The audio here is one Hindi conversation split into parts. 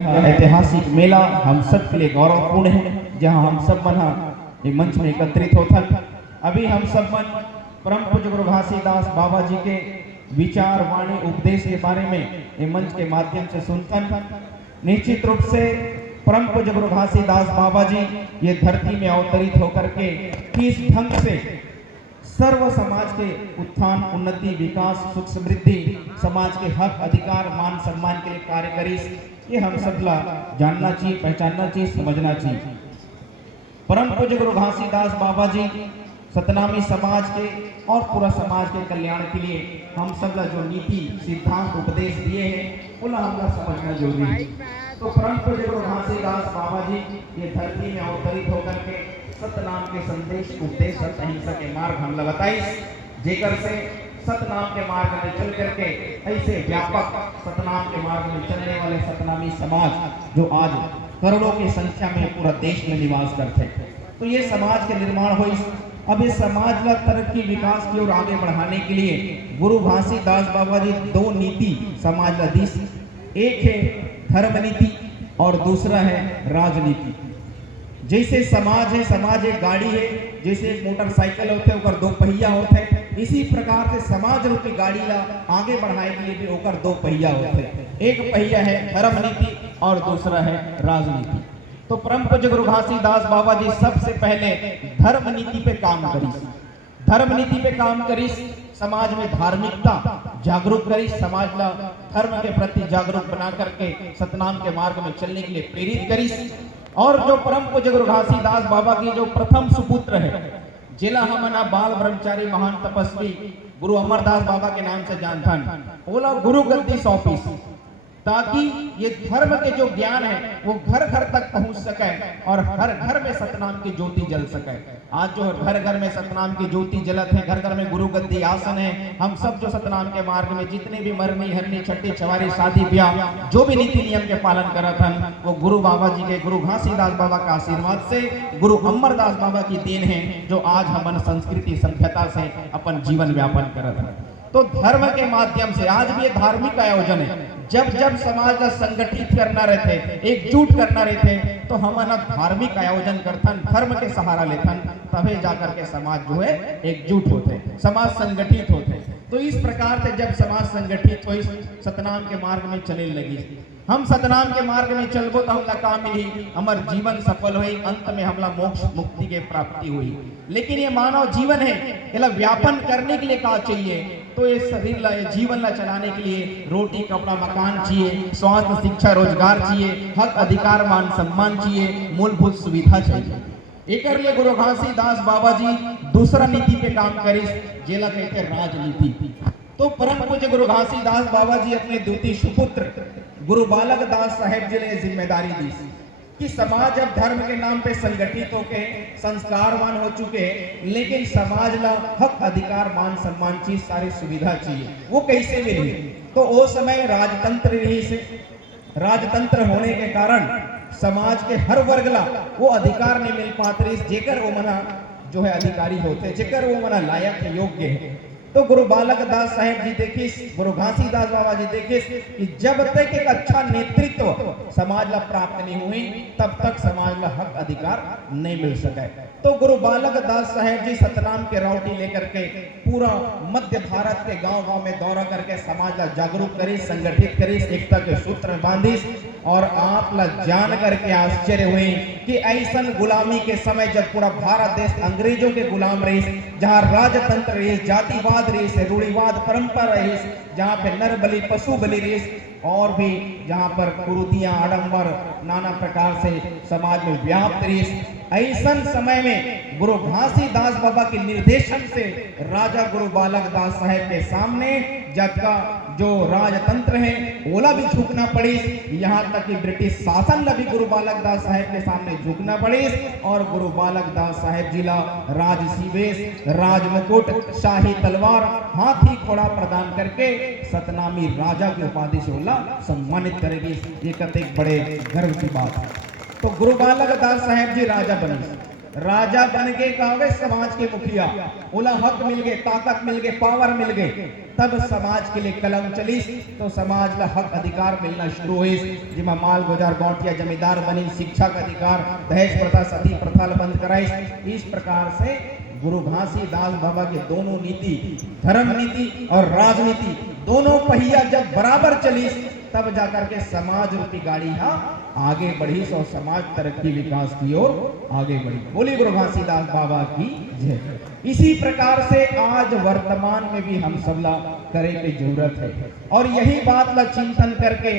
ऐतिहासिक मेला हम सब के लिए गौरवपूर्ण है, जहां हम सब मन एक मंच में एकत्रित होथन। अभी हम सब मन परम पूज्य गुरु घासीदास बाबा जी के विचार वाणी उपदेश के बारे में ये मंच के माध्यम से सुनथन। निश्चित रूप से परम पूज्य गुरु घासीदास बाबा जी ये धरती में अवतरित होकर के किस ढंग से सर्व समाज के उत्थान, उन्नति, विकास, सुख, समृद्धि, समाज के हक, अधिकार, मान, सम्मान के लिए कार्य करीस, ये हम सब ला जानना चाहिए, पहचानना चाहिए, समझना चाहिए। परम पूज्य गुरु घासीदास बाबा जी सतनामी समाज के और पूरा समाज के कल्याण के लिए हम सब ला जो नीति, सिद्धांत, उपदेश दिए हैं उन्हें हम लोग समझना जरूरी है। तो परम पूज्य गुरु घासीदास बाबा जी ये धरती में अवतरित होकर के सतनाम के संदेश, उपदेश, सत्य अहिंसा के मार्ग हम लोग बताइए, जेकर से सतनाम के मार्ग में चल करके ऐसे व्यापक सतनाम के मार्ग में चलने वाले सतनामी समाज जो आज करोड़ों की संख्या में पूरा देश में निवास करते हैं, तो ये समाज के निर्माण हो। अब इस समाज ला तरक्की, विकास की ओर आगे बढ़ाने के लिए गुरु घासीदास बाबा जी दो नीति समाज ला दी। एक है धर्म नीति और दूसरा है राजनीति। जैसे समाज है, समाज एक गाड़ी है, जैसे एक मोटरसाइकिल होते हैं दो पहिया होते हैं, इसी प्रकार से समाज रूपी गाड़ी ला आगे बढ़ाने के लिए भी ओकर दो पहिया होते हैं। एक पहिया है धर्म नीति और दूसरा है राजनीति। तो परम पूज्य गुरु घासीदास बाबा जी सबसे पहले धर्म नीति पे काम करी, धर्म नीति पे काम करी, समाज में धार्मिकता जागरूक करी, समाज ला धर्म के प्रति जागरूक बना करके सतनाम के मार्ग में चलने के लिए प्रेरित करी। और जो परम पूज्य गुरु घासीदास बाबा की जो प्रथम सुपुत्र है, जिला हमना बाल ब्रह्मचारी महान तपस्वी गुरु अमरदास बाबा के नाम से जानथन, बोला गुरु गद्दी सौंपीस, ताकि ये धर्म के जो ज्ञान है वो घर घर तक पहुंच सके और हर घर में सतनाम की ज्योति जल सके। आज जो घर घर में सतनाम की ज्योति जलत है, घर घर में गुरु गद्दी आसन है, हम सब जो सतनाम के मार्ग में जितने भी मरनी, हरनी, छठी, चवारी, शादी, ब्याह जो भी नीति नियम के पालन करत हन, वो गुरु बाबा जी के, गुरु घासीदास बाबा का आशीर्वाद से, गुरु अमरदास बाबा की देन है, जो आज हम संस्कृति सभ्यता से अपन जीवन व्यापन करत हन। तो धर्म के माध्यम से आज भी ये धार्मिक आयोजन है, जब जब समाज का संगठित करना रहते, एकजुट करना रहते, तो हम धार्मिक आयोजन करथन, धर्म के सहारा लेथन, तभी जाकर के समाज जो है एकजुट होते, समाज संगठित होते। तो इस प्रकार से जब समाज संगठित हुई, सतनाम के मार्ग में चले लगी, हम सतनाम के मार्ग में चलबो तो हमला काम मिली, हमार जीवन सफल हुई, अंत में हमला मोक्ष मुक्ति के प्राप्ति हुई। लेकिन ये मानव जीवन है, इला व्यापन करने के लिए क्या चाहिए? तो ये शरीर ला, ये जीवन ला चलाने के लिए रोटी, कपड़ा, मकान चाहिए, स्वास्थ्य, शिक्षा, रोजगार चाहिए, हक, अधिकार, मान, सम्मान चाहिए, मूलभूत सुविधा चाहिए। एक लिए गुरु घासीदास बाबा जी दूसरा नीति पे काम करी, जेला कहते राजनीति। तो परम पूज्य गुरु घासीदास बाबा जी अपने द्वितीय सुपुत्र गुरु बालक दास साहेब जी ने जिम्मेदारी दी कि समाज अब धर्म के नाम पे संगठित होके संस्कारवान हो चुके, लेकिन समाज ला हक, अधिकार, मान, सम्मान चीज, सारी सुविधा चाहिए। वो कैसे मिली? तो वो समय राजतंत्र रही से, राजतंत्र होने के कारण समाज के हर वर्ग ला वो अधिकार नहीं मिल पाते, जेकर वो मना जो है अधिकारी होते, जेकर वो मना लायक है, योग्य है। तो गुरु बालक दास साहेब जी देखिस, गुरु घासीदास बाबा जी देखिस कि जब तक एक अच्छा नेतृत्व समाज ला प्राप्त नहीं हुई, तब तक समाज ला हक, अधिकार नहीं मिल सके। तो गुरु बालक दास साहेब जी सतनाम के राउटी लेकर के पूरा मध्य भारत के गांव-गांव में दौरा करके समाज ला जागरूक करी, संगठित करी, एकता के सूत्र में बांधिस। और आप ला जान करके आश्चर्य हुई कि ऐसा गुलामी के समय जब पूरा भारत देश अंग्रेजों के गुलाम रही, जहाँ राजतंत्र रही, जातिवाद रही, रूढ़िवाद परंपरा रही, जहाँ पे नर बलि, पशु बलि रही, और भी जहाँ पर कुरीतियां, आडंबर नाना प्रकार से समाज में व्याप्त रही, ऐसा समय में गुरु घासीदास बाबा के निर्देशन से राजा गुरु बालक दास साहेब के सामने जब का जो राजतंत्र है ओला भी झुकना पड़ी, यहाँ तक कि ब्रिटिश शासन ला भी गुरु बालक दास साहेब के सामने झुकना पड़ी। और गुरु बालक दास साहेब जी ला राजसीवेश, राजमुकुट, शाही तलवार, हाथी घोड़ा प्रदान करके सतनामी राजा की उपाधि से ओला सम्मानित करेगी। ये कतेक बड़े गर्व की बात है। तो गुरु बालक दास साहेब जी राजा बने, राजा बन के कहोगे समाज के मुखिया, बोला हक मिल गए, ताकत मिल गए, पावर मिल गए, तब समाज के लिए कलम चलीस तो समाज का हक अधिकार मिलना शुरू हुई, जिमा माल गुजार गौटिया जमींदार बनी, शिक्षा का अधिकार, दहेज प्रथा सती प्रथा बंद कराई। इस प्रकार से गुरु घासीदास बाबा के दोनों नीति, धर्म नीति और राजनीति दोनों पहिया जब बराबर चली तब जाकर के समाज रूपी गाड़ी आगे बढ़ी और समाज तरक्की विकास की ओर आगे बढ़ी। बोली गुरु घासीदास बाबा की जय। इसी प्रकार से आज वर्तमान में भी हम सब ला करे की जरूरत है और यही बात ला चिंतन करके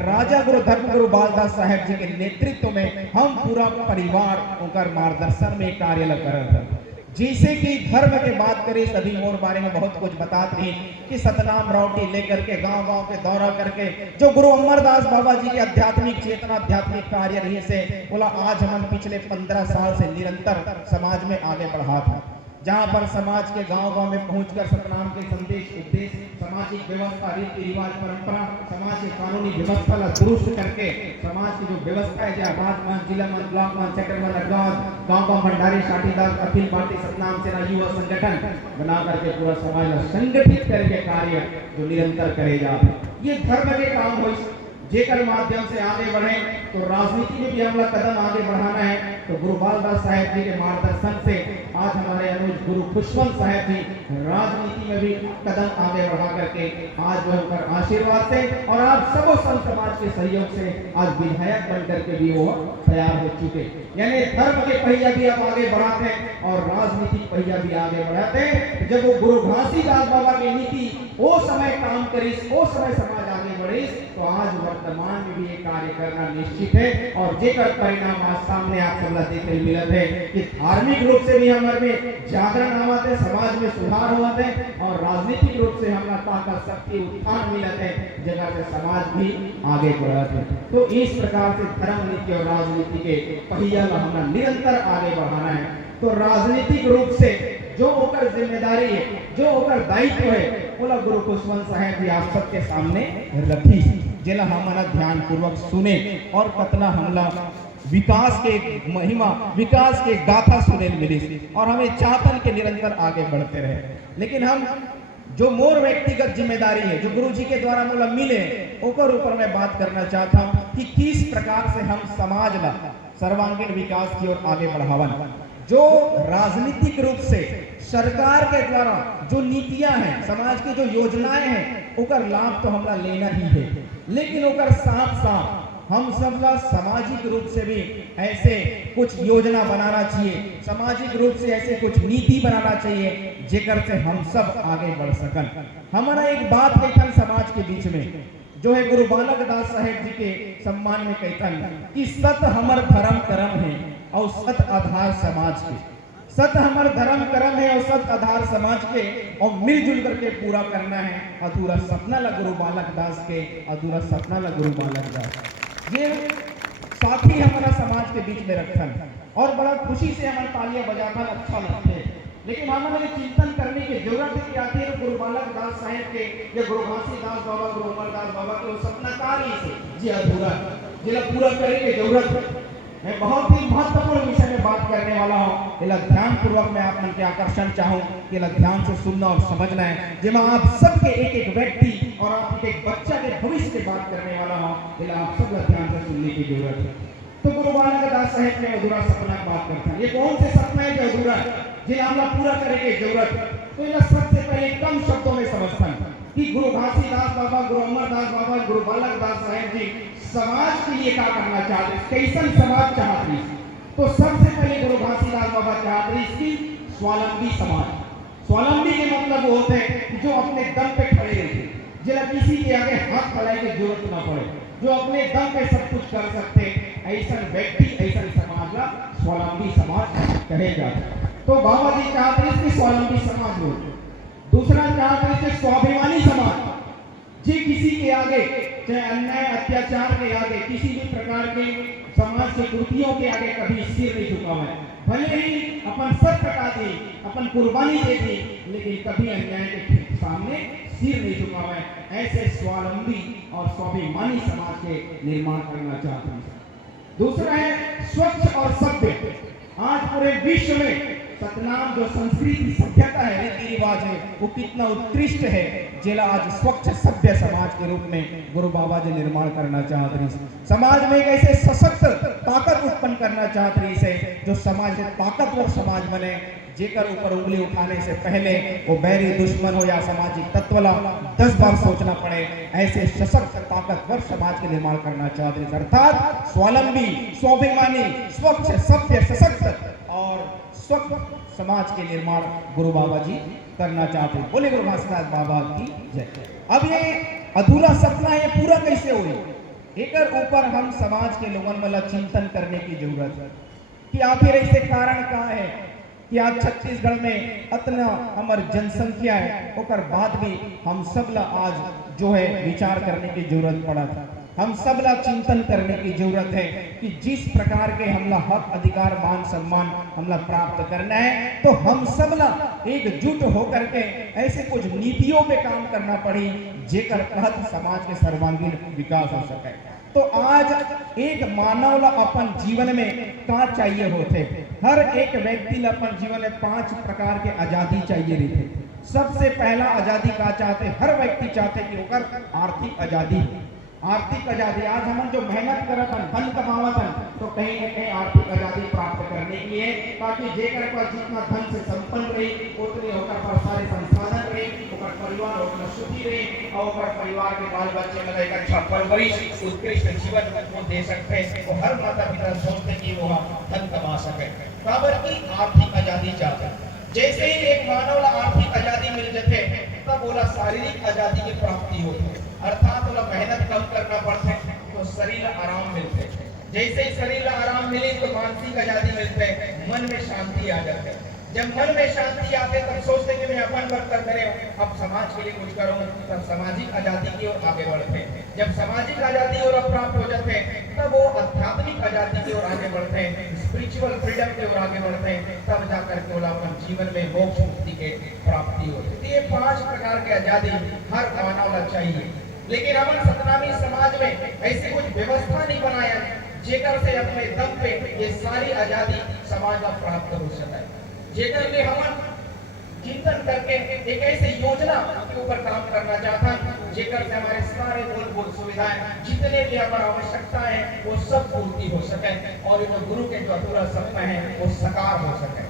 राजा गुरु धर्म गुरु बालदास साहेब जी के नेतृत्व में हम पूरा परिवार उनका मार्गदर्शन में कार्य कर रहे थे। जैसे कि धर्म के बात करें, सभी और बारे में बहुत कुछ बताते हैं कि सतनाम रावटी लेकर के गांव-गांव के दौरा करके जो गुरु अमरदास बाबा जी के आध्यात्मिक चेतना, आध्यात्मिक कार्य रही से बोला आज हम पिछले 15 साल से निरंतर समाज में आगे बढ़ा था, जहां पर समाज के गांव-गांव में पहुंचकर सतनाम के संदेश, उपदेश, सामाजिक व्यवस्था, रीति रिवाज, परंपरा, समाज की कानूनी व्यवस्था ला दुरुस्त करके समाज की जो व्यवस्था है, जहाँ राजमंच, जिला मंच, ब्लॉक मंच, सेक्टर मंच, गांव-गांव भंडारी, साटीदार, अखिल भारतीय सतनाम सेना युवा संगठन बना करके पूरा समाज ला संगठित करके कार्य जो निरंतर करे जाते, ये धर्म के काम हो जेकर माध्यम से आगे बढ़े। तो राजनीति में भी हमारा कदम आगे बढ़ाना है, तो गुरु बालदास साहेब जी के मार्गदर्शन से आज हमारे अनुज गुरु खुशवंत साहेब जी राजनीति में भी कदम आगे बढ़ा करके आज जो उनका आशीर्वाद से और आज सबो संत समाज के सहयोग से आज विधायक बन करके भी वो तैयार हो चुके। यानी धर्म के पहिया भी अब आगे बढ़ाते और राजनीतिक पहिया भी आगे बढ़ाते। जब वो गुरु घासीदास बाबा की नीति वो समय काम करी, वो समय समाज आगे बढ़ी, तो आज वर्तमान में भी ये कार्य करना निश्चित है और जेकर परिणाम आज सामने आप सब देखने मिलत है कि धार्मिक रूप से भी हमारे में जागरण आवत है, समाज में सुधार होत है और राजनीतिक रूप से हमारा ताकत शक्ति उत्थान मिलत है, जगह से समाज भी आगे बढ़त है। तो इस प्रकार से धर्म नीति और राजनीति के पहिया ला हमारा निरंतर आगे बढ़ाना है। तो राजनीतिक रूप से जो होकर जिम्मेदारी है, जो होकर दायित्व है, बोला गुरु खुशवंत साहेब जी आप सबके सामने रखी, जिला हमारा ध्यान पूर्वक सुने और कतना हमला विकास के महिमा, विकास के गाथा सुने मिली और हमें चाहतन के निरंतर आगे बढ़ते रहे। लेकिन हम जो मोर व्यक्तिगत जिम्मेदारी है, जो गुरु जी के द्वारा मोला मिले, ओकर ऊपर मैं बात करना चाहता हूँ कि किस प्रकार से हम समाज ला सर्वांगीण विकास की ओर आगे बढ़ावन। जो राजनीतिक रूप से सरकार के द्वारा जो नीतियां हैं, समाज की जो योजनाएं हैं, उकर लाभ तो हमरा लेना ही है, लेकिन उकर साथ साथ हम सब ला सामाजिक रूप से भी ऐसे कुछ योजना बनाना चाहिए, सामाजिक रूप से ऐसे कुछ नीति बनाना चाहिए जेकर से हम सब आगे बढ़ सकन। हमारा एक बात कहतन समाज के बीच में जो है गुरु बालक दास साहेब जी के सम्मान में कहतन कि सत हमर धर्म कर्म है और सत आधार समाज के, सत हमार धर्म कर्म है और सत आधार समाज के और मिलजुल करके पूरा करना है। अधूरा सपना ला गुरु बालक दास के, अधूरा सपना ला गुरु बालक दास, ये साथी हमारा समाज के बीच में रखन और बड़ा खुशी से हमारे तालियां बजाना अच्छा लगता है। लेकिन हमारे चिंतन करने की जरूरत है कि आखिर गुरु बालक दास साहेब के या गुरु घासीदास बाबा, गुरु अमरदास बाबा के वो सपना कार्य से जी अधूरा जिला पूरा करने की जरूरत है। मैं बहुत ही महत्वपूर्ण विषय में बात करने वाला हूँ, इला ध्यान पूर्वक मैं आप मन के आकर्षण चाहूँ कि इला ध्यान से सुनना और समझना है, जिसमें आप सबके एक एक व्यक्ति और आप एक बच्चा के भविष्य की बात करने वाला हूँ, इला आप सब ध्यान से सुनने की जरूरत है। तो गुरु बालक दास साहेब ने अधूरा सपना की बात करता है, ये कौन से सपना है जो अधूरा जिन्हें हम पूरा करने की जरूरत है। तो इला सबसे पहले कम शब्दों में समझता है कि गुरु घासीदास बाबा, गुरु अमरदास बाबा, गुरु बालक दास साहेब जी समाज के लिए क्या करना चाहते, कैसन समाज चाहते। तो सबसे पहले गुरु घासीदास बाबा चाहते इसकी स्वावलंबी समाज। स्वावलंबी के मतलब वो होते हैं जो अपने दम पे खड़े रहते, जिला किसी के आगे हाथ फैलाने की जरूरत ना पड़े, जो अपने दम पे सब कुछ कर सकते, ऐसा व्यक्ति, ऐसा समाज का स्वावलंबी समाज कहे जाते। तो बाबा जी चाहते इसकी स्वावलंबी समाज हो। दूसरा चाहते इसके स्वाभिमानी समाज, जे किसी के आगे, चाहे अन्याय अत्याचार के आगे, किसी भी प्रकार के समाज के कृतियों के आगे कभी सिर नहीं झुकावे, भले ही अपन सब कटा दी, अपन कुर्बानी दे दी, लेकिन कभी अन्याय के सामने सिर नहीं झुकावे। ऐसे स्वावलंबी और स्वाभिमानी समाज के निर्माण करना चाहते हैं। दूसरा है स्वच्छ और सभ्य। आज पूरे विश्व में सतनाम जो संस्कृति सभ्यता है, रीति रिवाज है, वो कितना उत्कृष्ट है, जेला आज स्वच्छ सभ्य समाज के रूप में गुरु बाबा जी निर्माण करना चाहते हैं। समाज में एक ऐसे सशक्त ताकत उत्पन्न करना चाहते हैं जो समाज ताकतवर समाज बने, जेकर ऊपर उंगली उठाने से पहले वो बैरी दुश्मन हो या सामाजिक तत्वला 10 बार सोचना पड़े। ऐसे सशक्त ताकतवर समाज के निर्माण करना चाहते हैं, अर्थात स्वावलंबी, स्वाभिमानी, स्वच्छ, सभ्य, सशक्त और स्वच्छ समाज के निर्माण गुरु बाबा जी करना चाहते हैं। बोले गुरु घासीदास बाबा की जय। अब ये अधूरा सपना ये पूरा कैसे हुई, एकर ऊपर हम समाज के लोगन वाला चिंतन करने की जरूरत है कि आखिर ऐसे कारण का है कि आज छत्तीसगढ़ में इतना हमार जनसंख्या है, ओकर बाद भी हम सब ला आज जो है विचार करने की जरूरत पड़ा था। हम सब ला चिंतन करने की जरूरत है कि जिस प्रकार के हमला हक, अधिकार, मान, सम्मान हमला प्राप्त करना है, तो हम सब ला एकजुट होकर के ऐसे कुछ नीतियों पे काम करना पड़ी जेकर तहत समाज के सर्वांगीण विकास हो सके। तो आज एक मानव ला अपन जीवन में का चाहिए होते, हर एक व्यक्ति ला अपन जीवन में 5 प्रकार के आजादी चाहिए रहते। सबसे पहला आजादी का चाहते, हर व्यक्ति चाहते कि ओकर आर्थिक आजादी। आर्थिक आजादी, आज हम जो मेहनत करत हन, धन कमावत हन, तो कहीं न कहीं आर्थिक आजादी प्राप्त करने के लिए, ताकि जेकर पर जितना धन से संपन्न रही उतने होकर पर सारे संसाधन रहे, ओकर परिवार उतना सुखी रहे और ओकर परिवार के बाल बच्चे में एक अच्छा परवरिश, उत्कृष्ट जीवन को दे सकते हैं। तो हर माता पिता सोचते कि वो धन कमा सके, काबर की आर्थिक आजादी चाहते। जैसे ही एक मानव ला आर्थिक आजादी मिल जाते, तब बोला शारीरिक आजादी की प्राप्ति होती, अर्थात बोला मेहनत कम करना पड़ते तो शरीर आराम मिलते। जैसे ही शरीर आराम मिले तो मानसिक आजादी मिलते, मन में शांति आ जाते। जब मन में शांति आते तब सोचते कि मैं अपन कर्तव्य करें, अब समाज के लिए कुछ करूं, तब सामाजिक आजादी की ओर आगे बढ़ते। जब सामाजिक आजादी और प्राप्त हो जाते तब वो आध्यात्मिक आजादी की ओर आगे बढ़ते हैं, स्पिरिचुअल फ्रीडम की ओर आगे बढ़ते हैं, तब जाकर के अपन जीवन में मोक्ष मुक्ति के प्राप्ति होती है। ये 5 प्रकार की आजादी हर मानव ला चाहिए, लेकिन हम सतनामी समाज में ऐसी कुछ व्यवस्था नहीं बनाया जेकर से अपने दम पे ये सारी आजादी समाज का प्राप्त हो सके। जेकर में हम चिंतन करके एक ऐसी योजना के ऊपर काम करना चाहता, जेकर से हमारे सारे मूलभूत सुविधाएं जितने भी हमारी आवश्यकता है वो सब पूर्ति हो सके और जो गुरु के जो अधूरा सपना है वो साकार हो सके।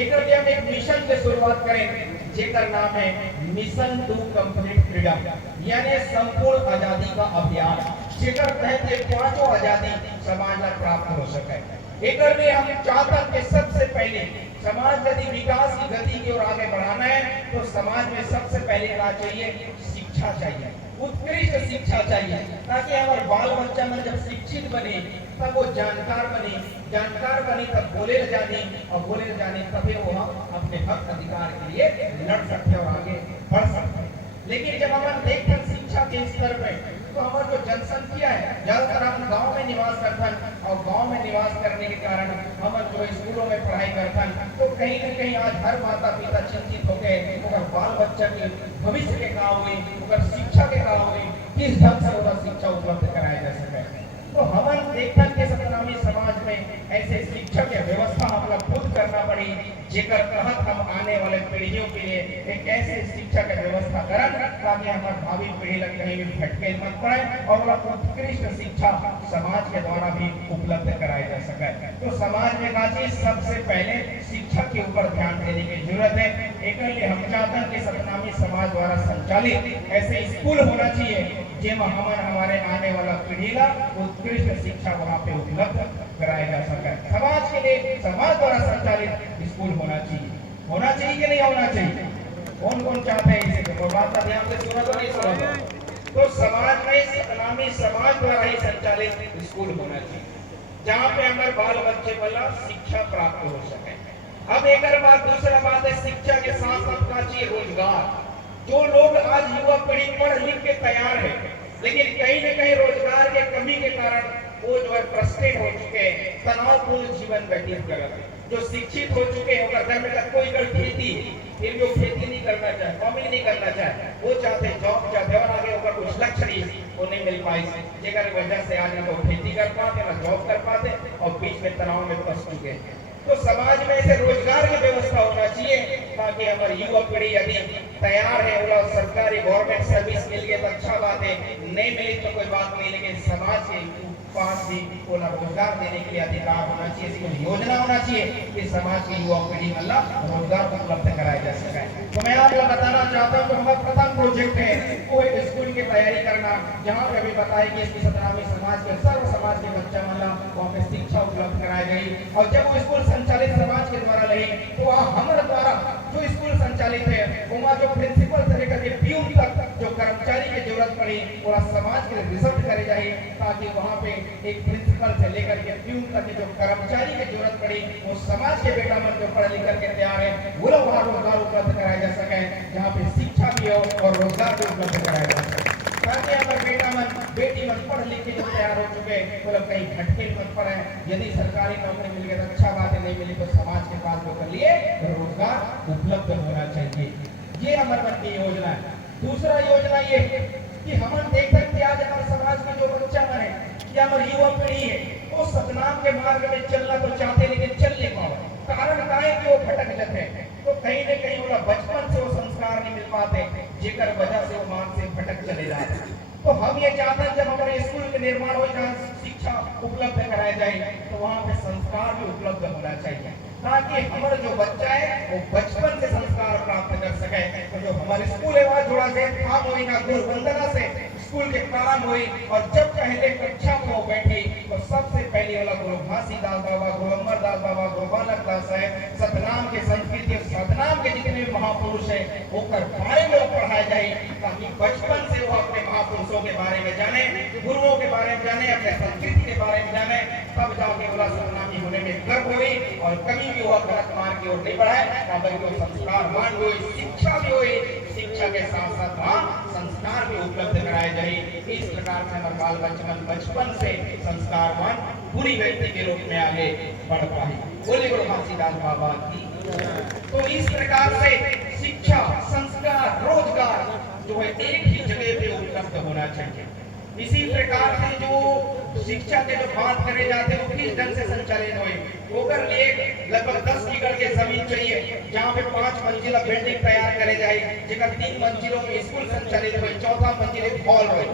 एक हम एक मिशन से शुरुआत करें जेकर नाम है मिशन टू कंप्लीट फ्रीडम, यानी संपूर्ण आजादी का अभियान, जेकर तहत ये 5 आजादी समाज में प्राप्त हो सके। एक हम चाहता कि सबसे पहले समाज यदि विकास की गति की ओर आगे बढ़ाना है तो समाज में सबसे पहले क्या चाहिए, शिक्षा चाहिए, उत्कृष्ट शिक्षा चाहिए, ताकि हमारे बाल बच्चा में जब शिक्षित बने तब वो जानकार बने तब बोले जाने और बोले जाने तभी वो अपने हक अधिकार के लिए लड़ सकते और आगे बढ़ सकते। लेकिन जब हम देखते हैं शिक्षा के स्तर पे तो हमारी जो जनसंख्या है, ज्यादातर हम गांव में निवास करते हैं और गांव में निवास करने के कारण हम जो स्कूलों में पढ़ाई करते हैं तो कहीं न कहीं आज हर माता पिता चिंतित हो गए बाल बच्चा के भविष्य के का हुए, शिक्षा के का हुए, किस ढंग से उनका शिक्षा उपलब्ध कराया जा सके। तो हम देखते हैं कि सतनामी समाज में ऐसे शिक्षा की व्यवस्था हम लोग खुद करना पड़ी, जेकर तहत हम आने वाले पीढ़ियों के लिए एक ऐसे शिक्षा की व्यवस्था करें ताकि हमारे भावी पीढ़ी लग कहीं भी भटके मत पड़े और उत्कृष्ट शिक्षा समाज के द्वारा भी उपलब्ध कराई जा सके। तो समाज में का चीज सबसे पहले शिक्षा के ऊपर ध्यान देने की जरूरत है। एक हम चाहते हैं कि सतनामी समाज द्वारा संचालित ऐसे स्कूल होना चाहिए जिसमें हमारे आने वाला पीढ़ी का उत्कृष्ट शिक्षा वहाँ पे उपलब्ध कराया जा सके। समाज के लिए समाज द्वारा संचालित स्कूल होना चाहिए कि नहीं होना चाहिए? कौन कौन चाहते हैं इसे? तो बात का ध्यान से सुना तो नहीं सुना? तो समाज में सतनामी समाज द्वारा ही संचालित स्कूल होना चाहिए जहाँ पे हमारे बाल बच्चे वाला शिक्षा प्राप्त हो सके। अब एक बात, दूसरा बात है शिक्षा के साथ साथ का चाहिए रोजगार। जो लोग आज युवा पीढ़ी पढ़ लिख के तैयार है, लेकिन कहीं न कहीं रोजगार के कमी के कारण वो जो है फ्रस्ट्रेट हो चुके हैं, तनावपूर्ण जीवन व्यतीत कर रहे हैं। जो शिक्षित हो चुके हैं घर में कोई कर खेती, फिर जो खेती नहीं करना चाहे, फार्मिंग नहीं करना चाहे, वो चाहते जॉब चाहते और आगे होकर कुछ लक्ष्य नहीं वो नहीं मिल पाई, जेकर वजह से आज ना तो खेती कर पाते ना जॉब कर पाते और बीच में तनाव में फंस चुके हैं। तो समाज में ऐसे रोजगार की व्यवस्था होना चाहिए ताकि हमारी युवा पीढ़ी यदि तैयार है बोला सरकारी गवर्नमेंट सर्विस मिल गई तो अच्छा बात है, नहीं मिली तो कोई बात नहीं, लेकिन समाज के पास भी बोला रोजगार देने के लिए अधिकार होना चाहिए, ऐसी योजना होना चाहिए कि समाज की युवा पीढ़ी मतलब रोजगार उपलब्ध कराया जा सके। तो मैं आपको बताना चाहता हूँ कि हमारा प्रथम प्रोजेक्ट है वो एक स्कूल की तैयारी करना, जहाँ पे भी बताया कि इसकी 17वीं समाज के सर्व समाज के बच्चा मतलब वहाँ पे शिक्षा उपलब्ध कराई गई। और जब वो स्कूल संचालित समाज के द्वारा रही तो वहाँ हमारे द्वारा जो स्कूल संचालित है वहाँ जो प्रिंसिपल से लेकर के प्यून तक जो कर्मचारी की जरूरत पड़ी पूरा समाज के लिए रिजल्ट करे जाए, ताकि वहाँ पे एक प्रिंसिपल से लेकर के प्यून तक जो कर्मचारी की जरूरत पड़ी वो समाज के बेटा मन जो पढ़ लिख करके तैयार है वो लोग वहाँ रोजगार उपलब्ध कराया जा सके, जहाँ पे शिक्षा भी हो और रोजगार भी उपलब्ध कराया जा सके, ताकि हमारे बेटा मन बेटी मन पढ़ लिख के जो तैयार हो चुके वो लोग कहीं भटके मत पड़े। यदि सरकारी नौकरी मिल गई तो अच्छा बात है, नहीं मिली तो समाज के पास जो कर लिए रोजगार उपलब्ध होना चाहिए। ये हमारे मन की योजना है। दूसरा योजना ये कि हम देख सकते आज हमारे समाज में जो बच्चा मन है या हमारी युवा पीढ़ी है वो सतनाम के मार्ग में चलना तो चाहते लेकिन चल नहीं पाओ, कारण का है कि वो भटक जाते हैं। तो कहीं न कहीं वो बचपन से वो संस्कार नहीं मिल पाते, जेकर वजह से वो मान से भटक चले जाते। तो हम ये चाहते हैं जब हमारे स्कूल के निर्माण हो जहाँ शिक्षा उपलब्ध कराया जाए तो वहाँ पे संस्कार भी उपलब्ध होना चाहिए, ताकि हमारा जो बच्चा है वो बचपन से संस्कार प्राप्त कर सके। तो जो हमारे स्कूल है वहाँ जुड़ा से था हुई ना गुरु वंदना से स्कूल के प्रारंभ हुई, और जब पहले कक्षा में वो बैठी तो सबसे पहले वाला गुरु घासीदास बाबा, गुरु अमरदास बाबा, गुरु बालक दास है, सतनाम के संस्कृति और सतनाम के जितने भी महापुरुष है वो कर बारे में पढ़ाया जाए, ताकि बचपन से वो अपने महापुरुषों के बारे में जाने, गुरुओं के बारे में जाने, अपने संस्कृति के बारे में जाने, तब जाके बोला सतनामी होने में गर्व हुई और कभी भी वो गलत मार्ग की ओर नहीं बढ़ाए, बल्कि वो संस्कारवान हुई, शिक्षा भी हुई, शिक्षा के साथ साथ वहाँ संस्कार भी उपलब्ध कराए जाए। इस प्रकार से हमारे बाल बचपन बचपन से संस्कारवान पूरी व्यक्ति के रूप में आगे बढ़ पाए। बोले गुरु घासीदास बाबा की। तो इस प्रकार से शिक्षा, संस्कार, रोजगार जो है एक ही जगह पे उपलब्ध होना चाहिए। इसी प्रकार से जो शिक्षा के जो बात करे जाते हैं वो किस ढंग से संचालित हुए, ओकर लिए लगभग 10 एकड़ के जमीन चाहिए, जहाँ पे 5 मंजिला बिल्डिंग तैयार करे जाए, जगह 3 मंजिलों में स्कूल संचालित हुए, 4था मंजिल एक हॉल हुए।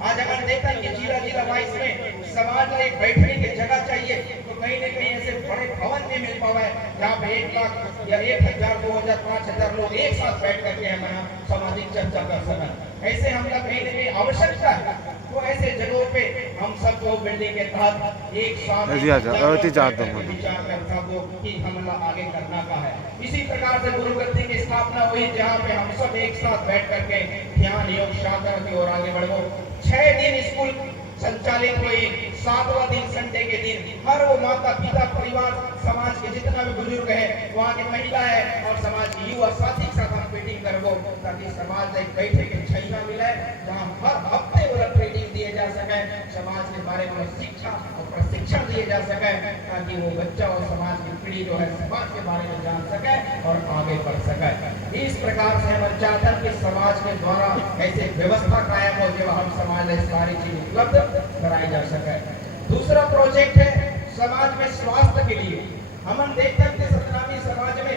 आज अगर देखते हैं कि जिला वाइज में समाज में एक बैठने की जगह चाहिए, तो कहीं न कहीं ऐसे बड़े भवन में मिल पावा है जहाँ पे 1 लाख या 1000, 2000, 5000 लोग एक साथ बैठ करके हमारा सामाजिक चर्चा कर सकें। ऐसे हम लोग कहीं न कहीं आवश्यकता है, तो ऐसे जगहों पे हम सबको बिल्डिंग के तहत एक साथ विचार कर सको कि हमला आगे करना का है। इसी प्रकार से गुरु गद्दी की स्थापना हुई, जहाँ पे हम सब एक साथ बैठ करके ध्यान योग साधना की ओर आगे बढ़ो। 6 दिन स्कूल संचालित हुई, 7वां दिन संडे के दिन हर वो माता पिता परिवार समाज के जितना भी बुजुर्ग है, वहाँ की महिला है और समाज की युवा साथी के साथ हम मीटिंग करबो, ताकि समाज एक बैठे के छैया मिले, जहाँ हर हफ्ते वो ट्रेनिंग दिए जा सके, समाज के बारे में शिक्षा और प्रशिक्षण दिए जा सके, ताकि वो बच्चा और समाज की पीढ़ी जो है समाज के बारे में जान सके और आगे बढ़ सके। इस प्रकार से हम चाहते हैं कि समाज के द्वारा ऐसे व्यवस्था कायम हो जब हम समाज में सारी चीज उपलब्ध कराई जा सके। दूसरा प्रोजेक्ट है समाज में स्वास्थ्य के लिए। हम देखते हैं सतनामी समाज में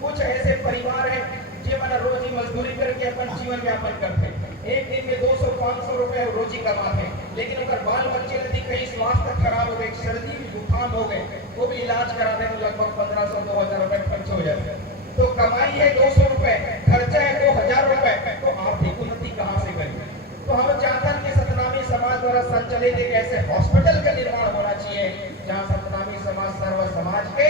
कुछ ऐसे परिवार है जो मन रोजी मजदूरी करके अपन जीवन यापन करते हैं, एक दिन में 200-500 रुपए रोजी कमाते हैं, लेकिन अगर बाल बच्चे यदि कहीं स्वास्थ्य खराब हो गए, सर्दी जुकाम हो गए, वो भी इलाज कराने में लगभग 1500-2000 रुपए खर्च हो जाते हैं। तो कमाई है 200 रुपए, खर्चा है 2000 रुपए, तो आर्थिक उन्नति कहाँ से करेंगे? तो हम चाहते हैं कि सतनामी समाज द्वारा संचालित एक ऐसे हॉस्पिटल का निर्माण होना चाहिए, जहाँ सतनामी समाज सर्व समाज के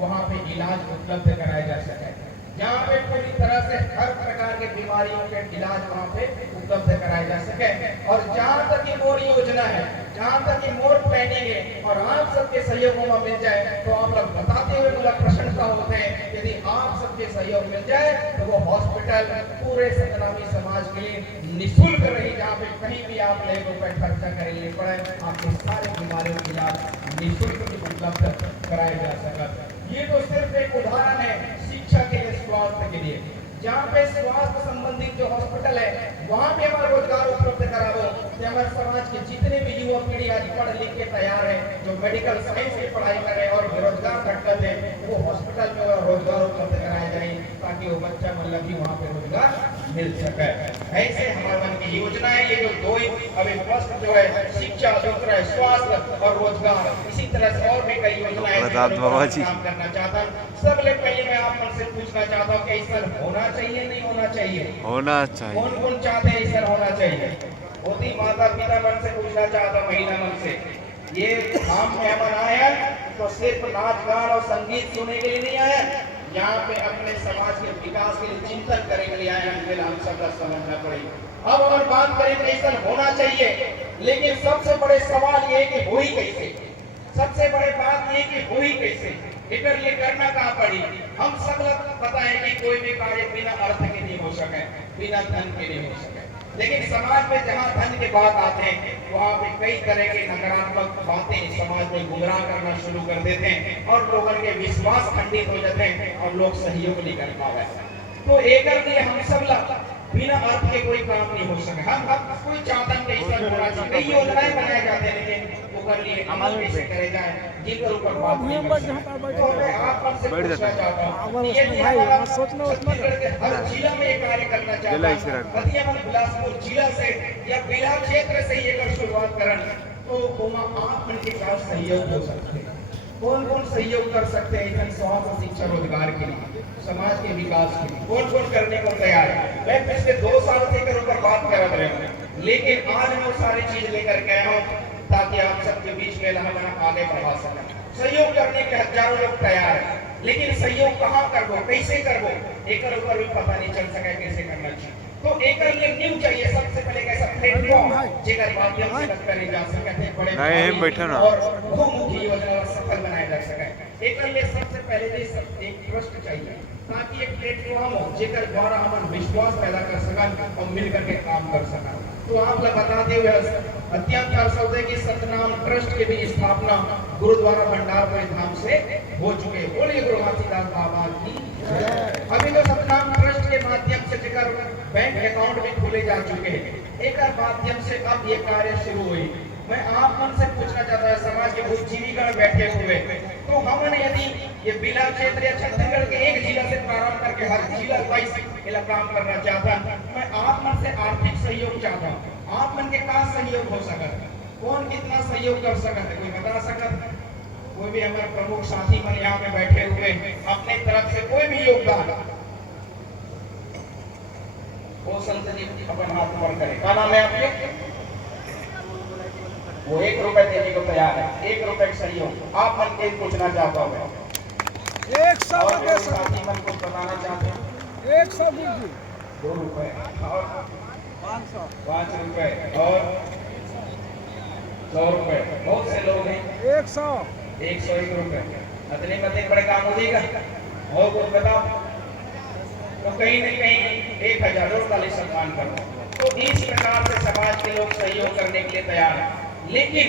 वहाँ पे इलाज उपलब्ध कराया जा सके, जहाँ पे पूरी तरह से हर प्रकार के बीमारियों के इलाज वहाँ पे उपलब्ध कराया जा सके। और जहाँ तक ये मोर योजना है, जहाँ तक ये मोर प्लानिंग है और आप सबके सहयोग में मिल जाए, तो आप लोग बताते हुए मुझे प्रसन्नता होते हैं, यदि आप सबके सहयोग मिल जाए तो वो हॉस्पिटल पूरे सतनामी समाज के लिए निःशुल्क रही, जहाँ पे कहीं भी आप ले रुपए खर्चा करेंगे पड़े, आपके सारे बीमारियों के इलाज निःशुल्क उपलब्ध कराए जा सके। ये तो सिर्फ एक उदाहरण है शिक्षा के लिए, स्वास्थ्य के लिए। जहाँ पे स्वास्थ्य संबंधित जो हॉस्पिटल है वहाँ पे हमारा रोजगार उपलब्ध करावो। हमारे समाज के जितने भी युवा पीढ़ी आज पढ़ लिख के तैयार है, जो मेडिकल साइंस की पढ़ाई करे और बेरोजगार भटकते हैं, वो हॉस्पिटल में रोजगार उपलब्ध कराया जाए ताकि वो बच्चा मतलब भी वहाँ पे रोजगार मिल सके। ऐसे हमारे मन की योजना है। ये जो दो अभी फर्स्ट जो है शिक्षा, दूसरा है स्वास्थ्य और रोजगार, इसी तरह से और भी कई योजनाएं काम करना चाहता हूँ। सबसे पहले मैं आप मन से पूछना चाहता हूँ कि ऐसा होना चाहिए नहीं होना चाहिए? होना चाहिए। कौन कौन चाहते हैं ऐसा होना चाहिए? मोदी माता पिता मन से पूछना चाहता हूँ, महिला मन से। ये हम मेहमान आया तो सिर्फ नाच गान और संगीत सुनने के लिए नहीं आया, यहाँ पे अपने समाज के विकास के लिए चिंतन करने के लिए आए हैं। हम सबका समझना पड़ेगा। अब अगर बात करें तो ऐसा होना चाहिए, लेकिन सबसे बड़े सवाल ये कि हुई कैसे? सबसे बड़े बात ये कि हुई कैसे? इधर ये करना कहाँ पड़ी? हम सब लोग पता है कि कोई भी कार्य बिना अर्थ के नहीं हो सके, बिना धन के नहीं हो सके। लेकिन समाज में जहाँ धन के बात आते हैं वहाँ पे कई तरह के नकारात्मक बातें समाज में गुमराह करना शुरू कर देते हैं और लोगों के विश्वास खंडित हो जाते हैं और लोग सहयोग नहीं कर पावे। तो एक लिए हम सब लोग बिना अर्थ के कोई काम नहीं हो सके। हम कोई चाहता नहीं ऐसा होना चाहिए। कई योजनाएं बनाए जाते हैं लेकिन वो कर लिए अमल कैसे करे जाए जिनके ऊपर बात नहीं कर सकते। तो मैं आप मन से पूछना चाहता हूं ये छत्तीसगढ़ के हर जिला में ये कार्य करना चाहता हूं। अधियामन बिलासपुर जिला से या बिला क्षेत्र से ये अगर शुरुआत करन तो आप मन के साथ सहयोग हो सकते हैं। कौन कौन सहयोग कर सकते हैं इधर स्वास्थ्य, शिक्षा, रोजगार के लिए, समाज के विकास के लिए? कौन कौन करने को तैयार है? मैं पिछले 2 साल से कर ऊपर बात कर रहा हूँ, लेकिन आज मैं वो सारी चीज लेकर के आया हूँ ताकि आप सबके बीच में हम आगे बढ़ा सकें। सहयोग करने के हजारों लोग तैयार है, लेकिन सहयोग कहाँ करबो, कैसे करबो, एक ऊपर भी पता नहीं चल सका कैसे करना चाहिए। तो एक लिए न्यू चाहिए सबसे पहले कैसा प्लेटफॉर्म जेकर माध्यम से करे जा सके बड़े और बहुमुखी योजना सफल बनाया जा सके। एक लिए सबसे पहले एक ट्रस्ट चाहिए ताकि एक प्लेटफॉर्म हो जेकर द्वारा हम विश्वास पैदा कर सकन और मिलकर के काम कर सकन। तो आप लोग बताते हुए अत्यंत हर्ष है कि सतनाम ट्रस्ट की भी स्थापना गुरुद्वारा भंडारपुर धाम से हो चुके। बोलिए गुरु घासीदास बाबा की। अभी तो सतनाम ट्रस्ट के माध्यम से जेकर बैंक अकाउंट भी खोले जा चुके हैं। एक माध्यम से अब ये कार्य शुरू हुई। मैं आप मन से पूछना चाहता हूँ समाज के बुद्धिजीवीगण बैठे हुए तो हमने यदि ये बिला क्षेत्र या छत्तीसगढ़ के एक जिला से प्रारंभ करके हर जिला वाइज काम करना चाहता, मैं आप मन से आर्थिक सहयोग चाहता हूँ। आप मन के कहाँ सहयोग हो सकता, कौन कितना सहयोग कर सकता है, कोई बता सकता? कोई भी हमारे प्रमुख साथी मन यहाँ पे बैठे हुए अपने तरफ से कोई भी योगदान वो संत जी अपन हाथ ऊपर करें। क्या नाम है आपके? वो 1 रुपए देने को तैयार है, 1 रुपए का सहयोग। आप मन के पूछना चाहता हूँ 100 साथी मन को बताना चाहते हैं 100 दीजिए, 2 रुपए और 500, 5 रुपए और 100 रुपए। बहुत से लोग हैं 100, 101 रुपए। अतने मत बड़े काम हो जाएगा और कुछ बताओ तो कहीं न कहीं 1000 का सम्मान करो। तो इस प्रकार से समाज के लोग सहयोग करने के लिए तैयार है, लेकिन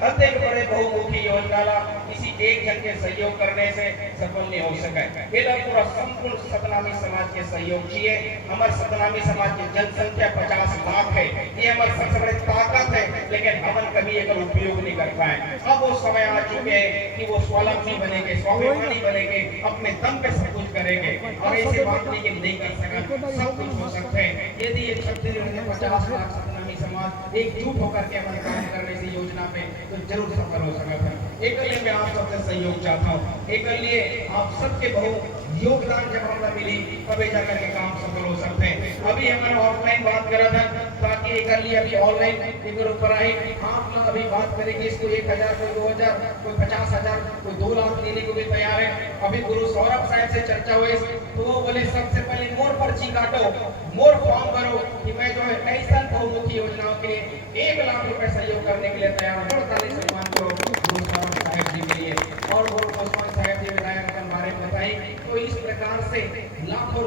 अधिक बड़े बहुमुखी योजना किसी एक जन के सहयोग करने से सफल नहीं हो सका। ये पूरा संपूर्ण सतनामी समाज के सहयोग चाहिए। हमारे सतनामी समाज की जनसंख्या 50 लाख है, ये हमारी सबसे बड़ी ताकत है, लेकिन हम कभी एक उपयोग नहीं कर पाए। अब वो समय आ चुके हैं कि वो स्वावलंबी बनेंगे, स्वाभिमानी बनेंगे, अपने दम पे सब कुछ करेंगे और ऐसे बात नहीं कर सका, सब कुछ हो सकते हैं यदि ये 50 लाख सतनामी समाज एकजुट होकर के हमारे काम करने से योजना पे तो जरूर सफल हो सकता है। एक लिए मैं आप सबसे सहयोग चाहता हूँ, एक लिए आप सबके बहुत योगदान जब हमें मिली तभी जाकर के काम सफल हो सकते हैं। अभी हमारा ऑफलाइन बात कर रहा था ताकि एक लिए अभी ऑनलाइन एक ऊपर आई आप लोग अभी बात करेंगे इसको 1000 कोई 2000 कोई 50,000 कोई 2 लाख देने को भी तैयार है। अभी गुरु सौरभ साहब से चर्चा हुई तो वो बोले सबसे पहले मोर पर्ची काटो, मोर फॉर्म भरो कि मैं जो है ऐसा बहुमुखी योजनाओं के लिए 1 लाख रुपए सहयोग करने के लिए तैयार हूँ। ताली सम्मान करो गुरु सौरभ साहब जी के लिए और गुरु ओस्मान साहब जी विधायक अपन बारे में बताई। तो इस प्रकार से लाखों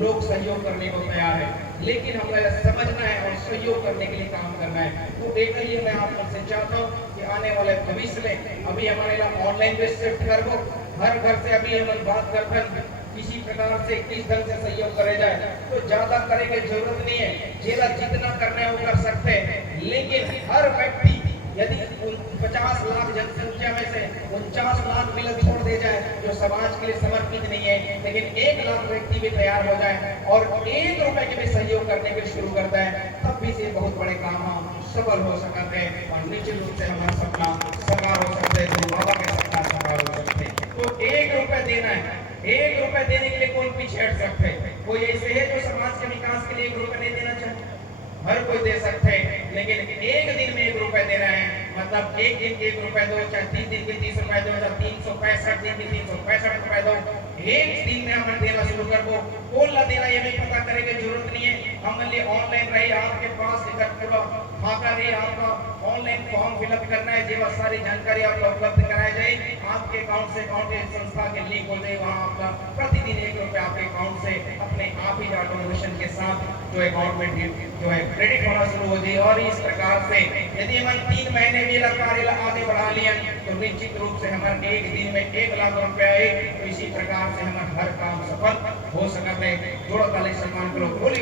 लोग सहयोग करने को तैयार है, लेकिन हमें समझना है और सहयोग करने के लिए काम करना है। तो एक लिए मैं आप लोग से चाहता हूँ कि आने वाले भविष्य में अभी हमारे ऑनलाइन पे शिफ्ट कर दो, हर घर से अभी हम बात करते हैं किसी प्रकार से किस ढंग से सहयोग करे जाए, तो ज्यादा करे की जरूरत नहीं है। जिला जितना करना है वो कर सकते हैं, लेकिन हर व्यक्ति यदि 50 लाख जनसंख्या में से 49 लाख मिलन छोड़ दे जाए जो समाज के लिए समर्पित नहीं है, लेकिन 1 लाख व्यक्ति भी तैयार हो जाए और 1 रुपए के भी सहयोग करने के शुरू करता है, तब भी से बहुत बड़े काम हम सफल हो सकते हैं और निश्चित रूप से हमारा सपना साकार हो सकते हैं, तो बाबा के सपना साकार हो सकते हैं। तो 1 रुपए देना है, 1 रुपए देने के लिए कौन पीछे हट सकते हैं? कोई ऐसे है जो समाज के विकास के लिए 1 रुपए नहीं देना चाहते? हर कोई दे सकते हैं, लेकिन एक दिन में 1 रुपए दे रहे हैं, मतलब एक दिन के 1 रुपए दो, चाहे 30 दिन के 30 रुपए दो, चाहे 365 दिन के 365 रुपए दो, एक दिन में हमें देना शुरू कर दो। कौन ला देना ये भी पता करने की जरूरत नहीं है। हमारे लिए ऑनलाइन रही आपके पास खाका रही, आपका ऑनलाइन फॉर्म फिलअप करना है, जो सारी जानकारी आपको उपलब्ध कराई जाए। आपके अकाउंट से अकाउंट संस्था के लिंक हो जाए, वहाँ आपका प्रतिदिन 1 रुपए आपके अकाउंट से अपने आप ही ऑटोमेशन के साथ जो अकाउंट में जो है क्रेडिट होना शुरू हो जाए। और इस प्रकार से यदि हम 3 महीने मेरा कार्य आगे बढ़ा लिया तो निश्चित रूप से हमारे एक दिन में 1 लाख रुपए आए, तो इसी प्रकार से हमारा हर काम सफल हो सकते हैं। जोड़ो ताली सम्मान करो, बोली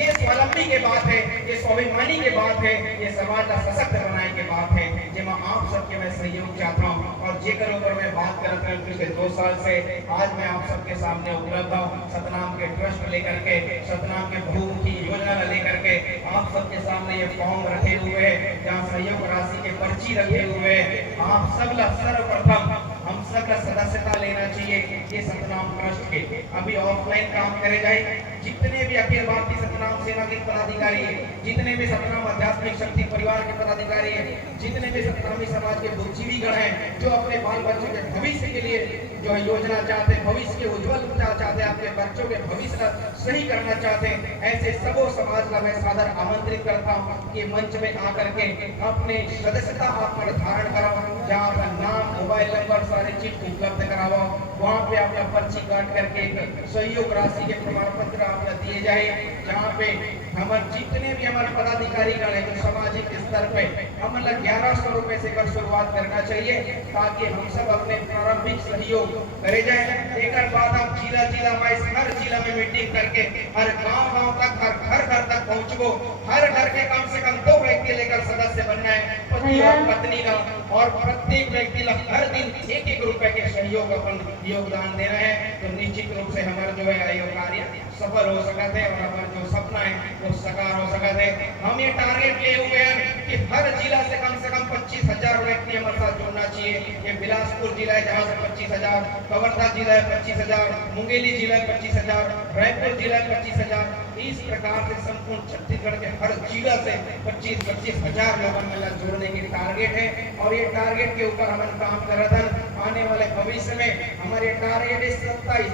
ये स्वावलंबी के बात है, ये स्वाभिमानी के बात है, ये समाज का सशक्त बनाने के बात है, जिसमें आप सबके मैं सहयोग चाहता हूँ। और जेकर ऊपर मैं बात करता हूँ पिछले 2 साल से आज मैं आप सबके सामने उपलब्ध हूँ, सतनाम के ट्रस्ट लेकर के, सतनाम के बहुमुखी योजना लेकर के आप सबके सामने ये फॉर्म रखे हुए हैं, जहाँ सहयोग राशि के पर्ची रखे हुए हैं। आप सब सर्वप्रथम हम सब का सदस्यता लेना चाहिए ये सतनाम ट्रस्ट के। अभी ऑफलाइन काम करे जाए, जितने भी अखिल भारतीय सतनाम सेना के पदाधिकारी है, जितने भी सतनाम आध्यात्मिक शक्ति परिवार के पदाधिकारी है, जितने भी सतनामी समाज के बुद्धिजीवी गण हैं, जो अपने बाल बच्चों के भविष्य के लिए जो है योजना चाहते हैं, भविष्य के उज्जवल चाहते हैं, अपने बच्चों के भविष्य सही करना चाहते हैं, ऐसे सबो समाज का मैं सादर आमंत्रित करता हूँ कि मंच में आकर के अपने सदस्यता आप धारण कराओ, जहाँ पर नाम, मोबाइल नंबर सारे चीज उपलब्ध कराओ, वहाँ पे अपना पर्ची काट करके सहयोग राशि के प्रमाण पत्र आपका दिए जाए, जहाँ पे हमारे जितने भी हमारे पदाधिकारी गण हैं, जो सामाजिक स्तर पे हम 1100 रुपए से कर शुरुआत करना चाहिए, ताकि हम सब अपने प्रारंभिक सहयोग करे जाए। एक बाद हम जिला वाइज हर जिला में मीटिंग करके हर गांव तक, हर घर तक पहुंचो, हर घर के कम से कम 2 व्यक्ति लेकर सदस्य बनना है, पति और पत्नी का, और प्रत्येक व्यक्ति हर दिन 1-1 रुपए के सहयोग अपन योगदान दे रहे हैं, तो निश्चित रूप से हमारा जो है ये कार्य सफल हो सकते हैं और हमारा जो सपना है वो साकार हो सकते हैं। हम ये टारगेट लिए हुए हैं कि हर जिला से कम 25,000 व्यक्ति हमारे साथ जुड़ना चाहिए। ये बिलासपुर जिला है जहाँ से 25,000, कवर्धा जिला है 25,000, मुंगेली जिला है 25,000, रायपुर जिला है 25,000, इस प्रकार से संपूर्ण छत्तीसगढ़ के हर जिला से 25,000 लोगों में जोड़ने की टारगेट है। और ये टारगेट के ऊपर हम काम कर रहे हैं। आने वाले भविष्य में हमारे टारगेट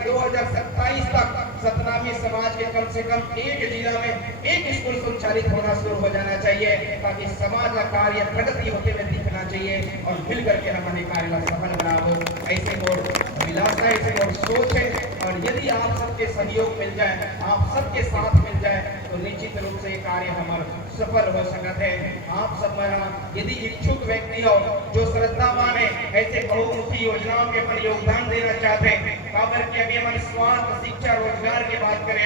2027 तक सतनामी समाज के कम से कम 1 जिला में 1 स्कूल संचालित होना शुरू हो जाना चाहिए, ताकि समाज का कार्य प्रगति होते हुए दिखना चाहिए और मिलकर के हमारे कार्य सफल बना हो। ऐसे मोड़ अभिलाषा, ऐसे मोड़ सोच है, और यदि आप सबके सहयोग मिल जाए, आप सबके साथ मिल जाए, तो निश्चित रूप से ये कार्य हमारा सफल हो सकते हैं। आप सब यदि इच्छुक व्यक्ति हो जो श्रद्धावान है, ऐसे बहुमुखी योजनाओं के पर योगदान देना चाहते हैं, खबर की अभी हमारे स्वास्थ्य, शिक्षा, रोजगार की बात करें,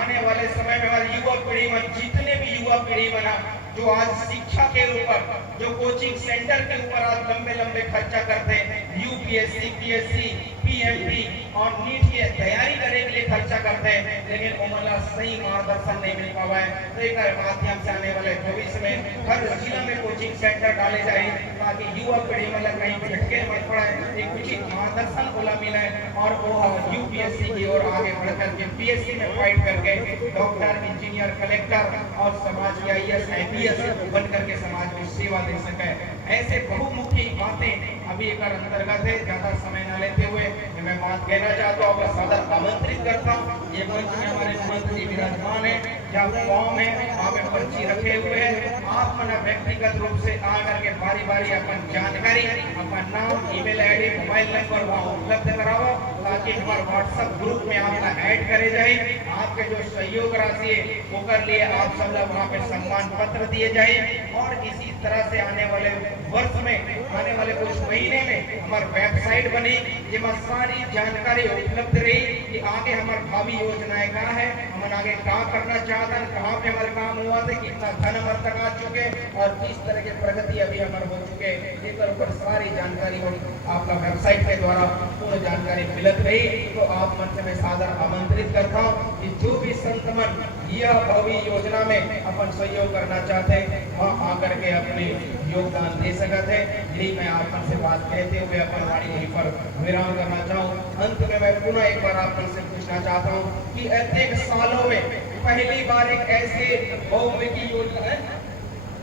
आने वाले समय में हमारी युवा पीढ़ी में जितने भी युवा पीढ़ी बना जो आज शिक्षा के ऊपर, जो कोचिंग सेंटर के ऊपर आज लंबे खर्चा करते हैं, यूपीएससी, पीएससी, पीएमटी और नीट की तैयारी करने के लिए खर्चा करते हैं, लेकिन उन्हें सही मार्गदर्शन नहीं मिल पावा है। तो एक माध्यम से आने वाले भविष्य में हर जिला में कोचिंग सेंटर डाले जाए, ताकि युवा पीढ़ी मतलब कहीं भटके मत पड़े, एक उचित मार्गदर्शन को मिले और वो यूपीएससी की ओर आगे बढ़कर के पीएससी में फाइट करके डॉक्टर, इंजीनियर, कलेक्टर और समाज के आईएएस, आईपीएस बनकर के समाज को सेवा दे सके। ऐसे बहुमुखी बातें अभी एक अंतर्गत है, ज्यादा समय न लेते हुए मैं बात कहना चाहता हूँ, आपका सादर आमंत्रित करता हूँ। ये मंच में हमारे मंत्री विराजमान है, जहाँ फॉर्म है वहाँ पे पर्ची रखे हुए हैं, आप मना व्यक्तिगत रूप से आकर के बारी अपन जानकारी, अपना नाम, ईमेल आईडी, मोबाइल नंबर वहाँ उपलब्ध कराओ, ताकि हमारे व्हाट्सएप ग्रुप में आपका ऐड करे जाए। आपके जो सहयोग राशि है वो कर लिए आप सब लोग वहाँ पे सम्मान पत्र दिए जाए, और इसी तरह से आने वाले वर्ष में आने वाले कुछ महीने में हमारी वेबसाइट बनी जिसमें सारी जानकारी उपलब्ध रही कि आगे हमारी भावी योजनाएं क्या है, हम आगे क्या करना चाहते हैं, कहाँ पे हमारे काम हुआ थे, कितना धन हमारे तक आ चुके और किस तरह की प्रगति अभी हमारे हो चुके, इस पर ऊपर सारी जानकारी आपका वेबसाइट के द्वारा पूर्ण जानकारी मिलत रही। तो आप मन से मैं सादर आमंत्रित करता हूँ कि जो भी संतमन यह भव्य योजना में अपन सहयोग करना चाहते हैं वहाँ आकर के अपने योगदान दे सकते हैं। यही मैं आप मन से बात कहते हुए अपन वाणी यहीं पर विराम करना चाहूँ। अंत में मैं पुनः एक बार आप मन से पूछना चाहता हूँ कि अनेक सालों में पहली बार एक ऐसे बहुमुखी योजना है,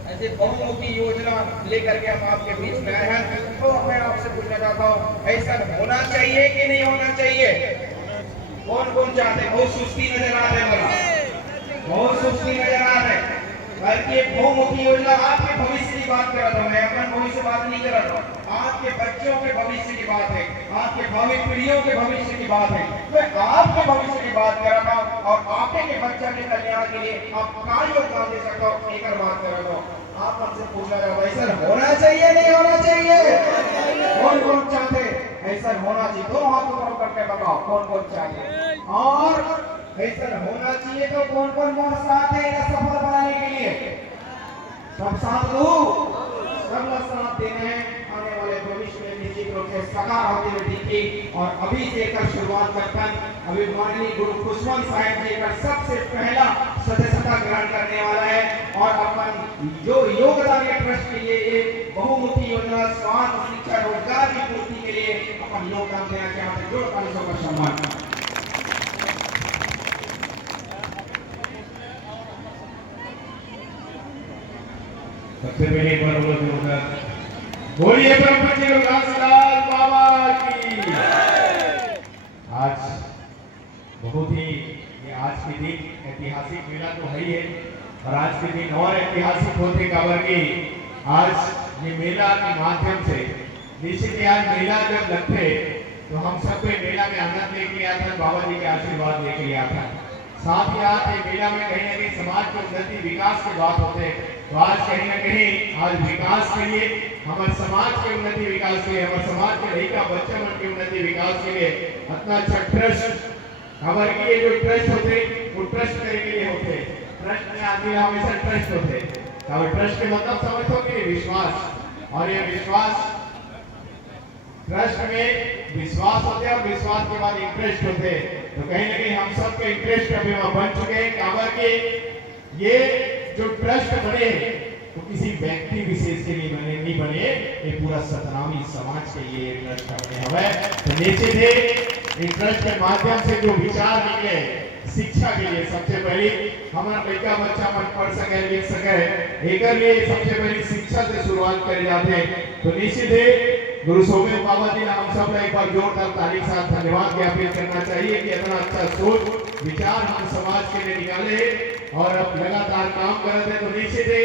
ऐसे बहुमुखी योजना लेकर के हम आपके बीच में आए हैं। तो मैं आपसे पूछना चाहता हूँ ऐसा होना चाहिए कि नहीं होना चाहिए? कौन कौन चाहते हैं? बहुत सुस्ती नजर आ रहे हैं, बहुत सुस्ती नजर आ रहे हैं। बल्कि एक बहुमुखी योजना आपके भविष्य की बात कर रहा था मैं, अपन भविष्य बात नहीं कर रहा था। आपके बच्चों के भविष्य की बात है, आपके भावी पीढ़ियों के भविष्य की बात है। मैं आपके भविष्य की बात कर रहा था और आपके के बच्चा के कल्याण के लिए आप क्या योगदान दे सकते हो एक बात कर रहा था। आप हमसे पूछना चाहते हो ऐसा होना चाहिए नहीं होना चाहिए? कौन कौन चाहते ऐसा होना चाहिए? दो हाथ ऊपर करके बताओ कौन कौन चाहते। और ऐसा होना चाहिए तो कौन कौन कौन साथ है इन्हें सफल बनाने के लिए? सब साथ दो, सब लोग साथ देने हैं। आने वाले भविष्य में निश्चित रूप से साकार होते हुए दिखी। और अभी से कर शुरुआत करते हैं। अभी माननीय गुरु खुशवंत साहब जी का सबसे पहला सदस्यता ग्रहण करने वाला है और अपन जो योगदान के ट्रस्ट के लिए ये बहुमुखी योजना स्वास्थ्य शिक्षा रोजगार की पूर्ति के लिए अपन योगदान देना चाहते हैं। जो कलिसों का सम्मान सबसे पहले बोलिए परम पूज्य रघुनाथदास बाबा की। आज बहुत ही ये आज के दिन ऐतिहासिक मेला तो है ही है और आज के दिन और ऐतिहासिक होते काबर की आज ये मेला के माध्यम से निश्चित ही आज मेला जब लगते तो हम सब पे मेला में आनंद लेके आया था, बाबा जी के आशीर्वाद लेके आया था। साथ ही आज ये मेला में कहीं ना कहीं समाज की उन्नति विकास की बात होते हैं। तो आज कहीं ना कहीं आज विकास के लिए हमारे समाज के उन्नति विकास के लिए हमारे समाज के लड़का बच्चा मन की उन्नति विकास के लिए इतना अच्छा ट्रस्ट हमारे ये जो ट्रस्ट होते वो ट्रस्ट करने के लिए होते। ट्रस्ट में आदमी हमेशा ट्रस्ट होते और ट्रस्ट के मतलब समझो कि विश्वास और ये विश्वास ट्रस्ट में विश्वास होते हैं और विश्वास के बाद इंटरेस्ट होते हैं। तो कहीं ना कहीं हम सब के इंटरेस्ट अभी वहां बन चुके हैं। काबर के ये जो ट्रस्ट बने तो किसी व्यक्ति विशेष के लिए बने नहीं बने, ये पूरा सतनामी समाज के लिए ट्रस्ट बने हुए। तो नीचे थे इस ट्रस्ट के माध्यम से जो विचार निकले शिक्षा के लिए सबसे पहले हमारा लड़का बच्चा मन पढ़ सके लिख सके एक लिए सबसे पहले शिक्षा से शुरुआत करी जाते। तो निश्चित है गुरु सोमेन बाबा जी हम सब एक बार जोरदार ताली के साथ धन्यवाद ज्ञापित करना चाहिए कि इतना अच्छा सोच विचार हम समाज के लिए निकाले और अब लगातार काम कर रहे हैं। तो निश्चित है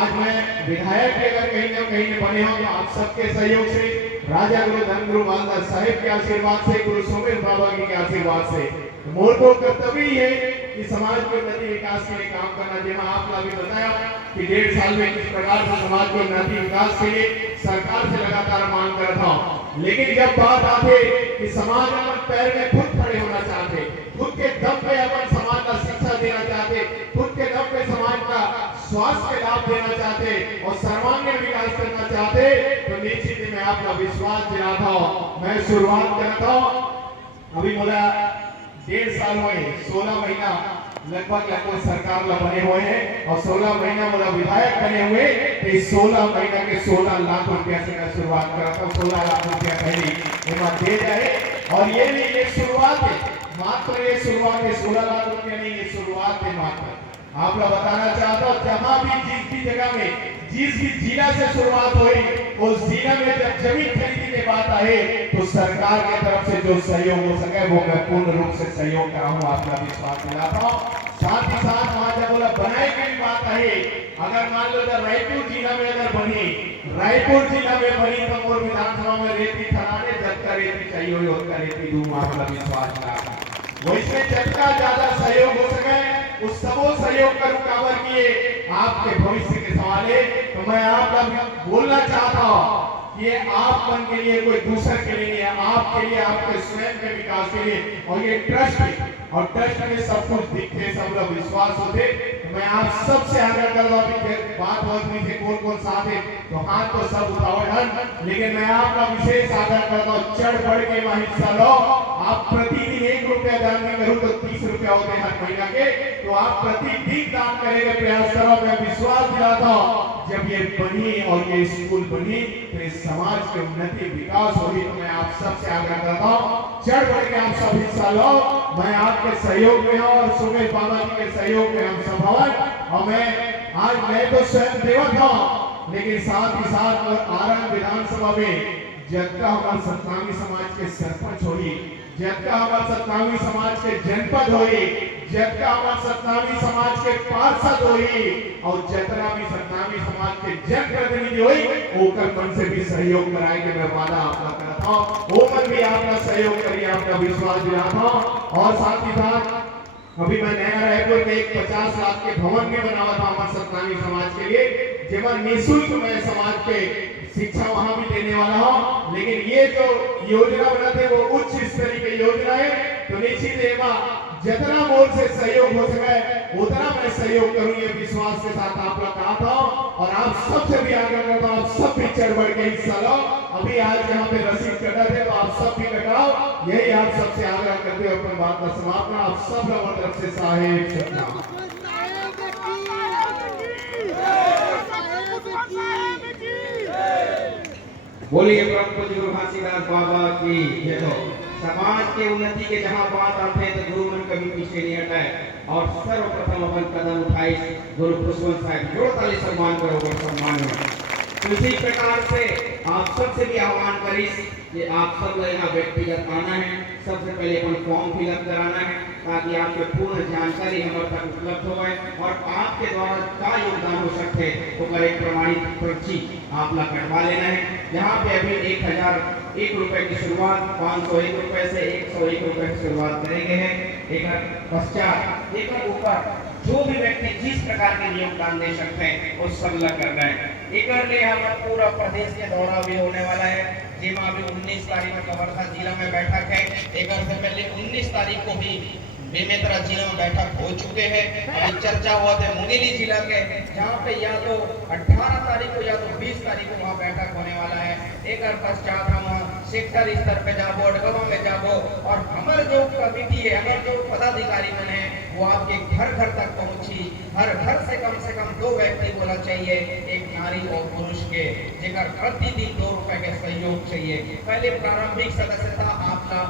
आज मैं विधायक भी अगर कहीं ना कहीं बने हो तो आप सबके सहयोग से राजा गुरु धन गुरु मालदास साहिब के आशीर्वाद से गुरु सोमेन बाबा जी के आशीर्वाद से मोर को कर्तव्य ही है कि समाज के उन्नति विकास के लिए काम करना। जैसा आपने अभी बताया कि 1.5 साल में किस प्रकार से समाज के उन्नति विकास के लिए सरकार से लगातार मांग कर रहा हूँ, लेकिन जब बात आते कि समाज अपन पैर में खुद खड़े होना चाहते, खुद के दम पे अपन समाज का शिक्षा देना चाहते, खुद के दम पे समाज का स्वास्थ्य के लाभ देना चाहते और सर्वांगीण विकास करना चाहते, तो निश्चित ही मैं आपका विश्वास दिलाता हूँ। मैं शुरुआत करता हूँ। अभी बोला 1.5 साल हुए, 16 महीना लगभग सरकार ला बने हुए हैं और 16 महीना मतलब विधायक बने हुए। तो 16 महीना के 16 लाख रुपया से मैं शुरुआत करा था। 16 लाख रुपया पहले दे जाए और ये नहीं ये शुरुआत है, मात्र ये शुरुआत है। 16 लाख रुपया नहीं, ये शुरुआत है मात्र। आप लोग बताना चाहता हूँ जहां भी जिस भी जगह में जिस भी जिला से शुरुआत हुई उस जिला में जब जमीन खरीदी की बात आए तो सरकार की तरफ से जो सहयोग हो सके वो मैं पूर्ण रूप से सहयोग कराऊं, आपका विश्वास दिलाता हूं। साथ ही साथ वहां जब बोला बनाई की बात आई, अगर मान लो रायपुर जिला में अगर बनी, रायपुर जिला में बनी तो मोर विधानसभा में रेती खनाने जब का रेती चाहिए हो उसका रेती दूं, आपका विश्वास दिलाता हूं। वैसे जब ज्यादा सहयोग हो सके उस सबो सहयोग का रुकावट किए आपके भविष्य के सवाल है। तो मैं आपका बोलना चाहता ये आपपन के लिए, कोई दूसरे के लिए नहीं है, आपके लिए, आपके स्वयं के विकास के लिए। और ये ट्रस्ट है, और ट्रस्ट में सब कुछ दिखते, सब लोग विश्वास होते। तो मैं आप सबसे आग्रह कर रहा हूं कि बात बहुत मीठे, कौन कौन साथ है तो हाथ तो सब उठाओ हन, लेकिन मैं आपका विशेष आग्रह करता हूं, चढ़ बढ़ के वहां हिस्सा लो। आप प्रतिदिन 1 रुपया दान भी करूं तो 30 रुपया होते हैं हर महीना के, तो आप प्रतिदिन दान करने का प्रयास करो। मैं विश्वास दिलाता हूं जब ये बनी और ये स्कूल बनी तो इस समाज की उन्नति विकास होगी। तो मैं आप सबसे आग्रह करता हूं, चढ़ बढ़ के आप सब हिस्सा लो। मैं आपके सहयोग में हूं और सुमेश बाबा जी के सहयोग में हम सब हवन। और मैं तो स्वयं देवत हूं, लेकिन साथ ही साथ आरंग विधानसभा में जगका हमारे सतनामी समाज के सरपंच होई, जगका हमारे सतनामी समाज के जनपद होई, जगका हमारे सतनामी समाज के पार्षद होई, और जतना भी सतनामी समाज के जनप्रतिनिधि होई ओकर मन से भी सहयोग कराए के मैं वादा आपका करता हूं। वो मन भी आपका सहयोग करिए, आपका विश्वास दिलाता हूं। और साथ ही साथ अभी मैं नया रायपुर में एक 50 लाख के भवन में बनावा था हमारे सतनामी समाज के लिए, जिसमें निःशुल्क मैं समाज के शिक्षा वहां भी देने वाला हूं। लेकिन ये जो योजना बनाते वो उच्च स्तरीय की योजना है, तो निश्चित एवं जितना मोर से सहयोग हो सके उतना मैं सहयोग करूं, ये विश्वास के साथ आप लोग कहा था। और आप सबसे भी आग्रह करता हूं, आप सब भी चढ़ बढ़ के हिस्सा लो। अभी आज यहाँ पे रसीद कटा थे तो आप सब भी कटाओ, यही आप सबसे आग्रह करते हुए अपनी बात का समापन। आप सब लोगों की तरफ से साहेब सतनाम। बोलिए परम पूज्य गुरु घासीदास बाबा की जय हो। समाज के उन्नति के जहाँ बात आते हैं तो गुरु मन कभी पीछे नहीं हटाए, और सर्वप्रथम अपन कदम उठाए गुरु पुष्पवंत साहब, जोरताली सम्मान करो, सम्मान में। तो इसी प्रकार से आप सबसे भी आह्वान करीस कि आप सब यहाँ व्यक्तिगत आना है। सबसे पहले अपन फॉर्म फिलअप कराना है ताकि आपके पूर्ण जानकारी हमारे तक उपलब्ध हो गए, और आपके द्वारा क्या योगदान हो सकते हैं तो एक प्रमाणित पर्ची आप लोग कटवा लेना है। यहाँ पे अभी 1001 रुपए की शुरुआत 501 रुपए से 101 रुपए की शुरुआत करेंगे हैं। एक पश्चात एक ऊपर जो भी व्यक्ति जिस प्रकार के योगदान दे सकते हैं वो सब लग करना है। एक हमारा पूरा प्रदेश के दौरा भी होने वाला है, जिसमें अभी 19 तारीख को कवर्धा जिला में बैठक है। एक से पहले 19 तारीख को भी बेमेतरा जिला में बैठक हो चुके हैं। अभी चर्चा हुआ था मुंगेली जिला के, जहाँ पे या तो 18 तारीख को या तो 20 तारीख को वहाँ बैठक होने वाला है। एक पश्चात हम सेक्टर स्तर पे जाबो, अडगवा में जाबो, और हमारे जो कमिटी है, हमारे जो पदाधिकारी मन है वो आपके घर घर तक पहुंची। हर घर से कम 2 व्यक्ति बोला चाहिए, एक नारी और पुरुष के, जेकर प्रतिदिन 2 रुपए के सहयोग चाहिए। पहले प्रारंभिक सदस्यता आपका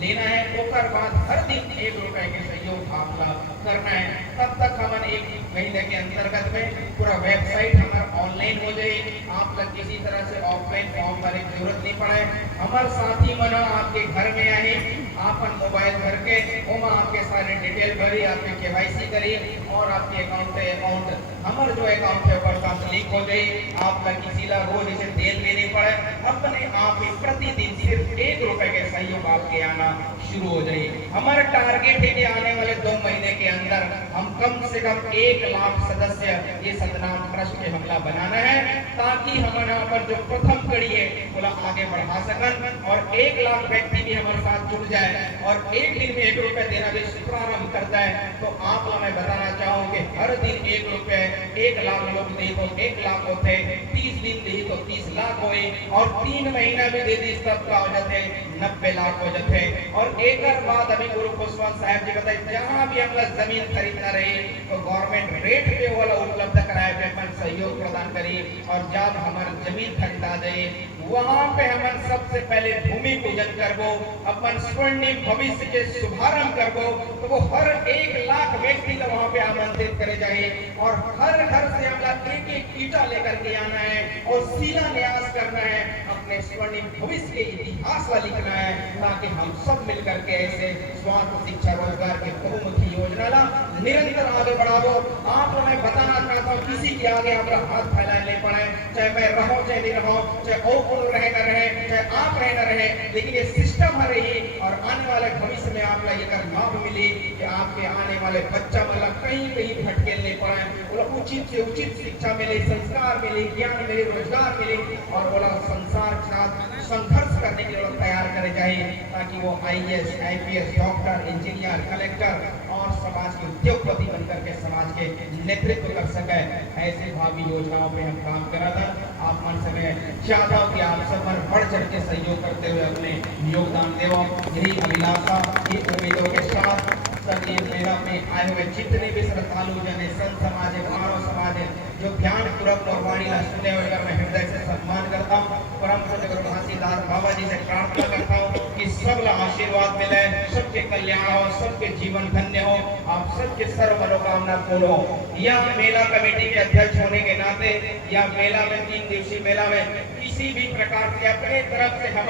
लेना है, उसके बाद हर दिन 1 रुपए के सहयोग आपका करना है। तब तक हम 1 महीने के अंतर्गत में पूरा वेबसाइट हमारा ऑनलाइन हो जाए, आप लोग किसी तरह से ऑफलाइन फॉर्म भरने की जरूरत नहीं पड़े। हमारे साथी मन आपके घर में आए, आप मोबाइल करके वहाँ आपके सारे डिटेल भरी, आपके KYC करी, और आपके अकाउंट हमारे जो अकाउंट है ऊपर का लिंक हो जाए। आप लोग किसी ला रोज इसे तेल लेने पड़े, अपने आप ही प्रतिदिन सिर्फ 1 रुपए के सहयोग आपके आना शुरू हो जाए। हमारा टारगेट है कि आने वाले 2 महीने के अंदर हम कम से कम 1 लाख सदस्य ये सतनाम ट्रस्ट के हमला बनाना है, ताकि हमारे यहाँ पर जो प्रथम कड़ी है वो आगे बढ़ा सकन, और 1 लाख व्यक्ति भी हमारे साथ जुड़ जाए और एक दिन में 1 रुपए देना भी प्रारंभ करता है। तो आप लोग मैं बताना चाहूँ कि हर दिन 1 रुपए 1 लाख लोग दे तो 1 लाख होते, 30 दिन दे तो 30 लाख होए, और 3 महीना भी दे दी तब का हो जाते 90 लाख हो जाते। और एक बात अभी गुरु पुष्पवंत साहब जी बताए, जहाँ भी हम लोग जमीन खरीदना रहे तो गवर्नमेंट रेट पे वाला उपलब्ध कराए पे अपन सहयोग प्रदान करिए, और जब हमारे जमीन खरीदा जाए वहाँ पे हम सबसे पहले भूमि पूजन करबो, अपन स्वर्णिम भविष्य के शुभारंभ करबो। तो वो हर 1 लाख व्यक्ति को वहाँ पे आमंत्रित करे जाए, और हर घर से हम लोग 1-1 ईटा लेकर के आना है और शिलान्यास करना है। अपने स्वर्णिम भविष्य के इतिहास ला लिखना है, ताकि हम सब मिलकर के ऐसे स्वास्थ्य शिक्षा रोजगार के बहुमुखी योजना ला निरंतर आगे बढ़ावो। आपको मैं बताना चाहता हूँ, किसी के आगे हमारा हाथ फैलाने नहीं पड़े, चाहे मैं रहो चाहे नहीं रहो, चाहे ओ कौन रहे न रहे, चाहे आप रहे न रहे, लेकिन ये सिस्टम है रही और आने वाले भविष्य में आपका ये लाभ मिली कि आपके आने वाले बच्चा मतलब कहीं कहीं भटके नहीं पड़े, बोला उचित से उचित शिक्षा मिले, संस्कार मिले, ज्ञान मिले, रोजगार मिले और बोला संसार के साथ संघर्ष करने के लिए तैयार करे जाए, ताकि वो IAS, IPS, doctor, engineer, collector और समाज के उद्योगपति बनकर के समाज के नेतृत्व कर सके। ऐसे भावी योजनाओं पे हम काम कर रहा था। आप मन से मैं चाहता हूँ कि आप सब पर बढ़ चढ़ के सहयोग करते हुए अपने योगदान देवो। यही अभिलाषा, ये उम्मीदों के साथ सब ये मेला में आए हुए जितने भी श्रद्धालु जन संत समाज है, मानव समाज है, जो ध्यान पूर्वक और वाणी ला सुने हुए मैं हृदय से सम्मान करता हूँ। परम पूज्य गुरु घासीदास बाबा जी से प्रार्थना करता हूँ कि सब ला आशीर्वाद मिले, सबके कल्याण हो, सबके जीवन धन्य हो, आप सबके सर्व मनोकामना पूर्ण हो। यह मेला कमेटी के अध्यक्ष होने के नाते यह मेला में 3 दिवसीय मेला में किसी भी प्रकार से अपने तरफ से हम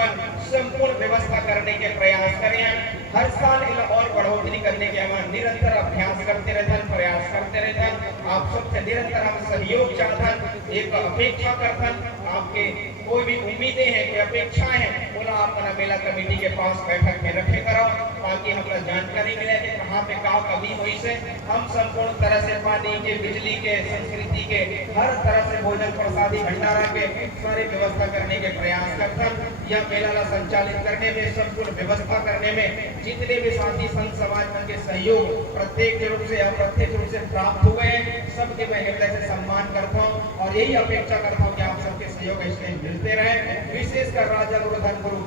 संपूर्ण व्यवस्था करने के प्रयास करें हैं। हर साल इन और बढ़ोतरी करने के हम निरंतर अभ्यास करते रहते हैं, प्रयास करते रहते हैं। आप सबसे निरंतर हम सहयोग चाहते हैं, एक अपेक्षा करते हैं। आपके कोई भी उम्मीदें हैं, कोई अपेक्षाएं हैं, बोला आप मेरा मेला कमेटी के पास बैठक में रखे करो, ताकि हमें जानकारी मिले कि कहाँ पे क्या कमी हुई से हम संपूर्ण तरह से पानी के, बिजली के, संस्कृति के, हर तरह से भोजन प्रसादी भंडारा के सारे व्यवस्था करने के प्रयास करते हैं। यह मेला ला संचालित करने में, संपूर्ण व्यवस्था करने में जितने भी साथी संत समाज के सहयोग प्रत्येक रूप से अप्रत्यक्ष रूप से प्राप्त हुए हैं, सबके मैं हृदय से सम्मान करता हूँ और यही अपेक्षा करता हूँ कि आप सबके सहयोग इसमें मिलते रहे। विशेषकर राजा गुरु धन गुरु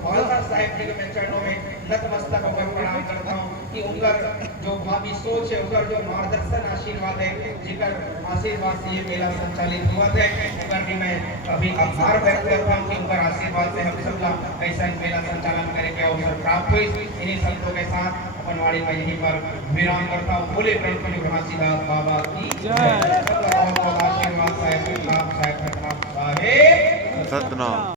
बालदास साहेब जी के मैं चरणों में नतमस्तक होकर प्रणाम करता हूँ कि उनका जो भावी सोच है, उनका जो मार्गदर्शन आशीर्वाद है, जिकर आशीर्वाद से ये मेला संचालित हुआ था, उनका भी मैं अभी आभार व्यक्त करता हूँ कि उनका आशीर्वाद से हम सब ऐसा मेला संचालन करेंगे अवसर प्राप्त हुई। इन्हीं संतों के साथ अपन वाणी में यहीं पर विराम करता हूँ। बोले परम पूज्य घासीदास बाबा की जय। आशीर्वाद साहेब साहेब सतनाम।